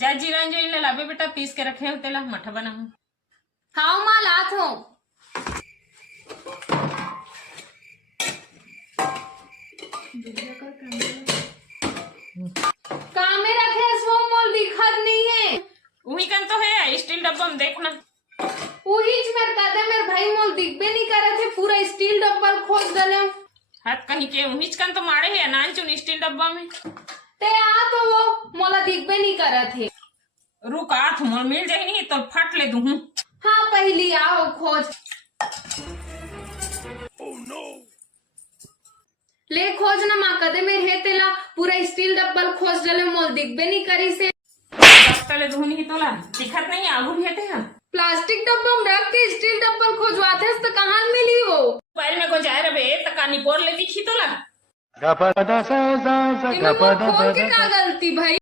जा जीरा जो लाबे बेटा पीस के रखे हो तेला मठा बनाऊ। हाँ माँ लात हो। कहाँ में रखे वो मोल दिखत नहीं है। वही कन तो है स्टील डब्बा में देखना। वही मेरे दादा मेरे भाई मोल दिखबे नहीं करे थे, पूरा स्टील डब्बा खोज डले। हाथ कहीं के वही कन तो मारे है अनाज चुन स्टील डब्बा में ते आ तो वो मोला दिखबे नहीं करे थे। रुक आठ मोल मिल जाए नहीं तो फट ले दूं। हाँ पहली आओ खोज। ले खोज ना माँ कदे में है तेला पूरा स्टील डब्बल खोज डले मोल दिखबे नहीं करी से। ले दूं नहीं तोला दिखत नहीं आगू भी है हम प्लास्टिक डब्बा में रख के स्टील डब्बल खोजवाते तो कहाँ मिली हो। मोबाइल में को जाए रे तकानी पोर ले दिखी तोला। इनमें खोल के क्या गलती भाई।